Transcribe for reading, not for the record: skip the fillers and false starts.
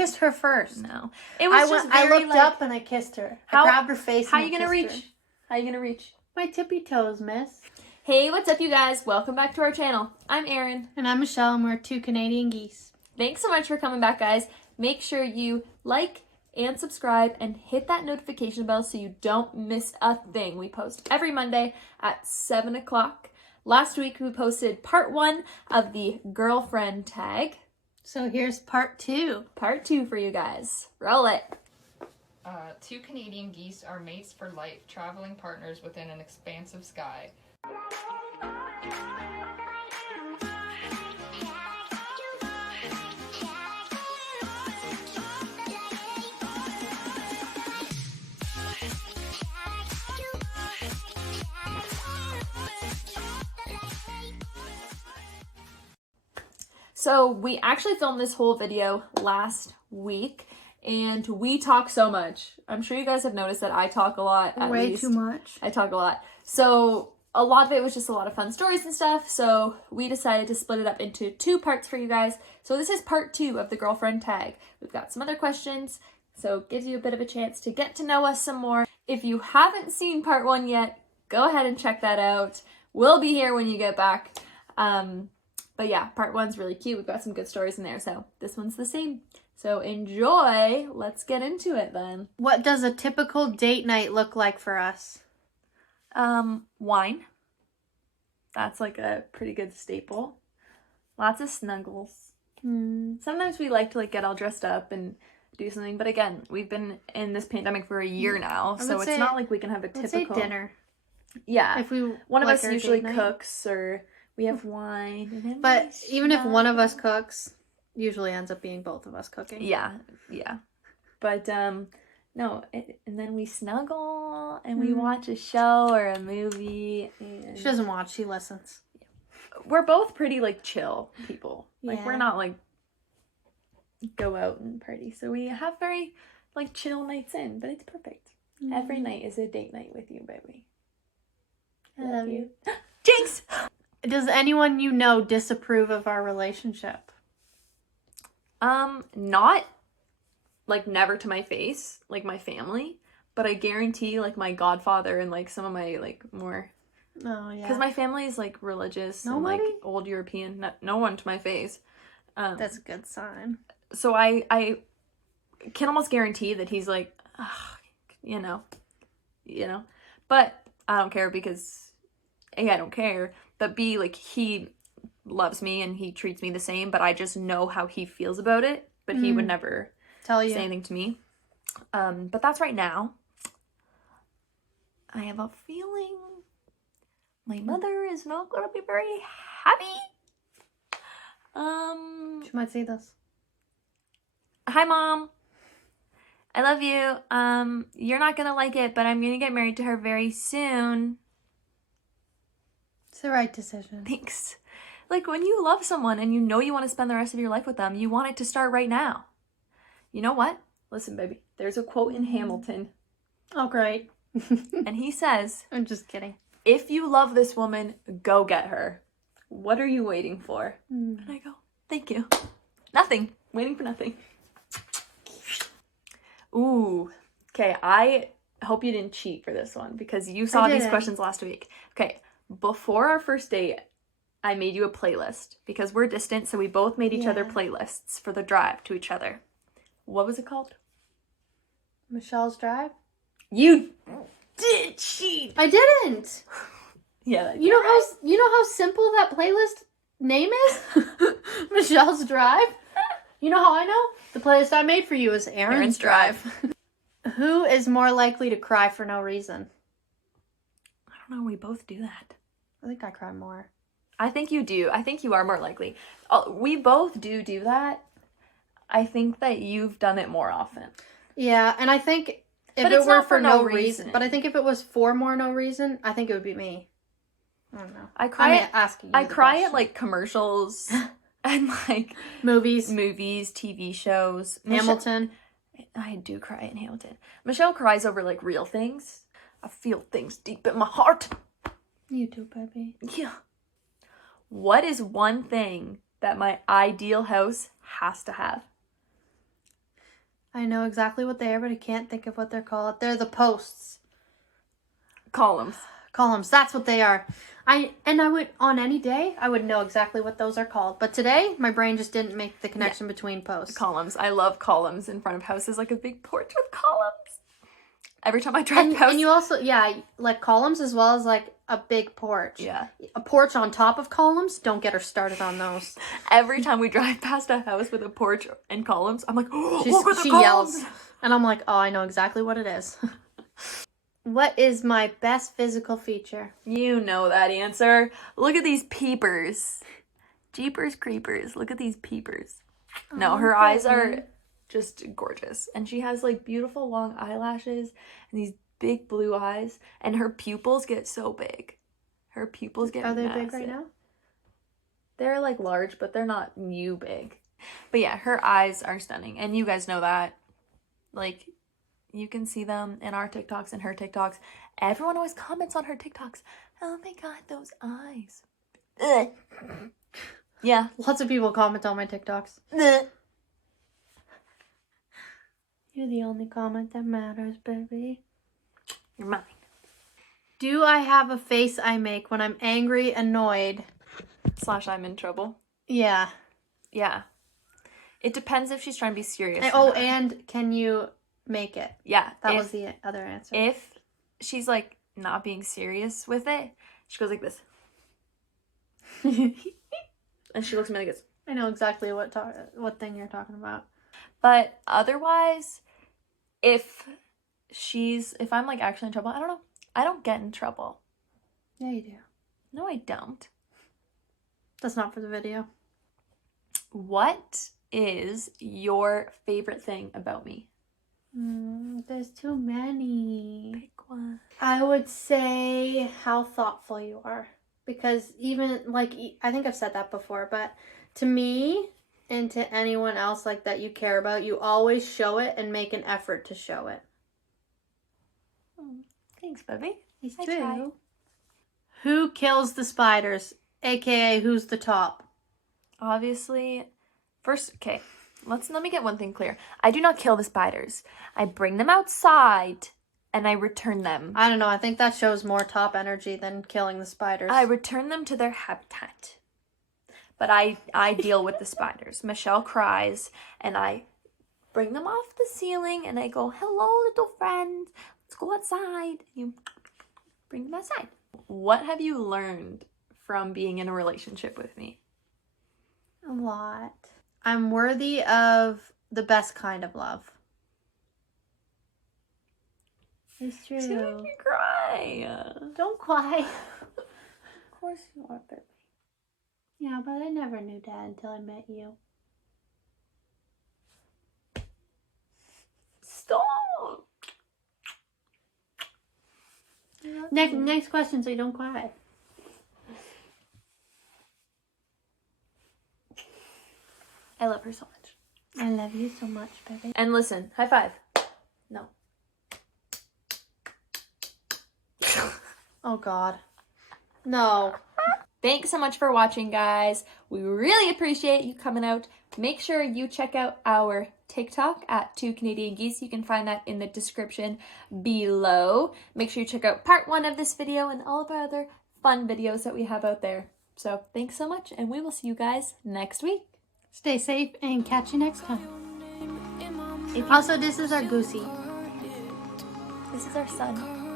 kissed her first. No. It was I looked up and I kissed her. I grabbed her face How and you gonna reach? her. How you gonna reach? My tippy toes, miss. Hey, what's up, you guys? Welcome back to our channel. I'm Erin. And I'm Michelle, and we're 2 Canadian geese. Thanks so much for coming back, guys. Make sure you like and subscribe and hit that notification bell so you don't miss a thing. We post every Monday at 7 o'clock. Last week, we posted part 1 of the girlfriend tag. So here's part 2. Part 2 for you guys. Roll it. 2 Canadian geese are mates for life, traveling partners within an expansive sky. So we actually filmed this whole video last week, and we talk so much. I'm sure you guys have noticed that I talk a lot. Way too much. I talk a lot. So a lot of it was just a lot of fun stories and stuff. So we decided to split it up into 2 parts for you guys. So this is part 2 of the girlfriend tag. We've got some other questions, so it gives you a bit of a chance to get to know us some more. If you haven't seen part 1 yet, go ahead and check that out. We'll be here when you get back. But yeah, part 1's really cute. We've got some good stories in there, so this one's the same. So enjoy. Let's get into it then. What does a typical date night look like for us? Wine. That's like a pretty good staple. Lots of snuggles. Sometimes we like to like get all dressed up and do something, but again, we've been in this pandemic for a year now, so it's not like we can have a typical Let's say dinner. Yeah. If we one of like us our usually date night. cooks, or we have wine. And then But we even if one of us snuggle. cooks, usually ends up being both of us cooking. Yeah. But no, and then we snuggle and we watch a show or a movie. And She doesn't watch, she listens. we're both pretty like chill people. Like Yeah. we're not like go out and party. So we have very like chill nights in, but it's perfect. Every night is a date night with you, baby. I love you. Jinx! Does anyone you know disapprove of our relationship? Not like never to my face, like my family, but I guarantee like my godfather and like some of my like more, Oh, yeah. because my family is like religious and like Nobody? old European. No one to my face. That's a good sign. So I can almost guarantee that he's like, "Ugh," you know, but I don't care because A, I don't care, but B, like he loves me and he treats me the same, but I just know how he feels about it, but he would never Tell say you. anything to me. But that's right now. I have a feeling my mother is not gonna be very happy. She might see this. Hi Mom. I love you. You're not gonna like it, but I'm gonna get married to her very soon. It's the right decision. Thanks. Like when you love someone and you know you want to spend the rest of your life with them, you want it to start right now. You know what? Listen, baby. There's a quote in Hamilton, Oh, great. and he says, I'm just kidding. if you love this woman, go get her. What are you waiting for? And I go, thank you. Nothing. Waiting for nothing. Ooh. Okay, I hope you didn't cheat for this one because you saw these didn't. questions last week. Okay, before our first date, I made you a playlist because we're distant, so we both made each other Yeah. playlists for the drive to each other. What was it called? Michelle's Drive? You did cheat. I didn't. Yeah. You know how simple that playlist name is? Michelle's Drive? You know how I know? The playlist I made for you is Erin's Drive. Who is more likely to cry for no reason? I don't know. We both do that. I think I cry more. I think you do. I think you are more likely. We both do that. I think that you've done it more often. Yeah, and I think if But it it's were not for for no no reason. reason. But I think if it was for more no reason, I think it would be me. I don't know. I cry I'm asking you I the cry question. at like commercials and like movies. movies, TV shows. Hamilton. I do cry in Hamilton. Michelle cries over like real things. I feel things deep in my heart. You too, baby. Yeah. What is one thing that my ideal house has to have? I know exactly what they are, but I can't think of what they're called. They're the posts. Columns. Columns, that's what they are. I would, on any day, I would know exactly what those are called. But today, my brain just didn't make the connection between posts. Columns. I love columns in front of houses, like a big porch with columns. Every time I drive past. And you also, like columns as well as like a big porch. Yeah. A porch on top of columns, don't get her started on those. Every time we drive past a house with a porch and columns, I'm like, oh, look at the she columns. Yells. And I'm like, oh, I know exactly what it is. What is my best physical feature? You know that answer. Look at these peepers. Jeepers creepers. Look at these peepers. No, her eyes are just gorgeous. And she has like beautiful long eyelashes and these big blue eyes. And her pupils get so big. Her pupils get massive. Are they big right now? They're like large, but they're not you big. But yeah, her eyes are stunning. And you guys know that. Like, you can see them in our TikToks and her TikToks. Everyone always comments on her TikToks. Oh my god, those eyes. Ugh. Yeah. Lots of people comment on my TikToks. Ugh. You're the only comment that matters, baby. You're mine. Do I have a face I make when I'm angry, annoyed? / I'm in trouble. Yeah. Yeah. It depends if she's trying to be serious. And can you make it? Yeah. That was the other answer. If she's like not being serious with it, she goes like this. And she looks at me like this. I know exactly what thing you're talking about. But otherwise, if I'm like actually in trouble, I don't know. I don't get in trouble. Yeah, you do. No, I don't. That's not for the video. What is your favorite thing about me? There's too many. Pick one. I would say how thoughtful you are. Because even, like, I think I've said that before, but to me and to anyone else like that you care about, you always show it and make an effort to show it. Thanks, baby. It's I true. try. Who kills the spiders? AKA, who's the top? Obviously, first, okay, let me get one thing clear. I do not kill the spiders. I bring them outside and I return them. I don't know. I think that shows more top energy than killing the spiders. I return them to their habitat. But I deal with the spiders. Michelle cries and I bring them off the ceiling and I go, hello, little friend. Let's go outside. You bring them outside. What have you learned from being in a relationship with me? A lot. I'm worthy of the best kind of love. It's true. She's gonna make you cry. Don't cry. Of course you are, baby. Yeah, but I never knew Dad until I met you. Stop. Next question, so you don't cry. I love her so much. I love you so much, baby. And listen, high five. No. Oh, God. No. Thanks so much for watching, guys. We really appreciate you coming out. Make sure you check out our TikTok at 2 Canadian Geese. You can find that in the description below. Make sure you check out part 1 of this video and all of our other fun videos that we have out there. So thanks so much, and we will see you guys next week. Stay safe and catch you next time. Also, this is our Goosey. This is our son.